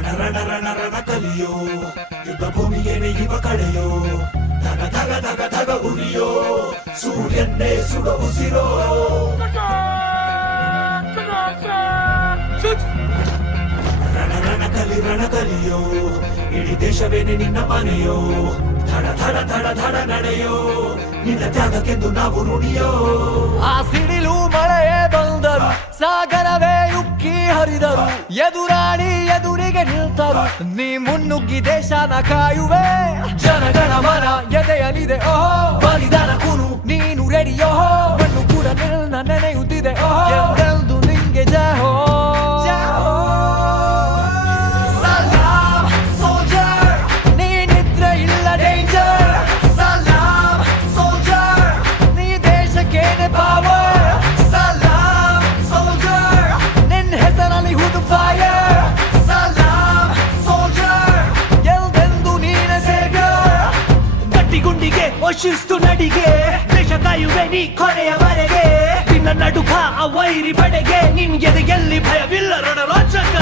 ರಣ ಕಲಿಯೋ ಯುದ್ಧ ಭೂಮಿಯೇನೆ ಇವ ಕಡೆಯೋ ಧಗ ಧಗ ಧಗ ಧಗ ಉರಿಯೋ ಸೂರ್ಯನ್ನೇ ಸುಡ ಉಸಿರೋ ರಣ ಕಲಿಯೋ ಇಡೀ ದೇಶವೇನೆ ನಿನ್ನ ಮನೆಯೋ ಧಡ ಧಡ ಧಡ ಧಡ ನಡೆಯೋ ನಿನ್ನ ತ್ಯಾಗಕ್ಕೆಂದು ನಾವು ಋಣಿಯೋ ಆ ಸಿಡಿಲು ಮಳೆಯೇ ಬಂದರು ಸಾಗರವೇ ಉಕ್ಕಿ ಹರಿದರು ಎದುರಾಳಿ ಎದುರಿಗೆ ನಿಲ್ತರು ನೀ ಮುನ್ನುಗ್ಗಿ ದೇಶನ ಕಾಯುವೆ ಜನಗಣ ಮನ ಎದೆಯಲಿದೆ ಓಹೋ ಬಲಿದಾನ ಕುನು ನೀನು ರೆಡಿಯೋ ಮಣ್ಣು ಕೂಡ ನಿನ್ನ ನೆನೆಯುತ್ತಿದೆ ಓಹೋ ಎಂದೆಂದು ನಿಂಗೆ ಜಹೋ ಶಿಸ್ತು ನಡಿಗೆ ದೇಶ ಕಾಯುವೆ ನೀ ಕೊನೆಯವರೆಗೆ ನಿನ್ನ ನಡುಕ ಆ ವೈರಿ ಪಡೆಗೆ ನಿನ್ಗೆದೆ ಎಲ್ಲಿ ಭಯವಿಲ್ಲ ರಣರೋಚಕ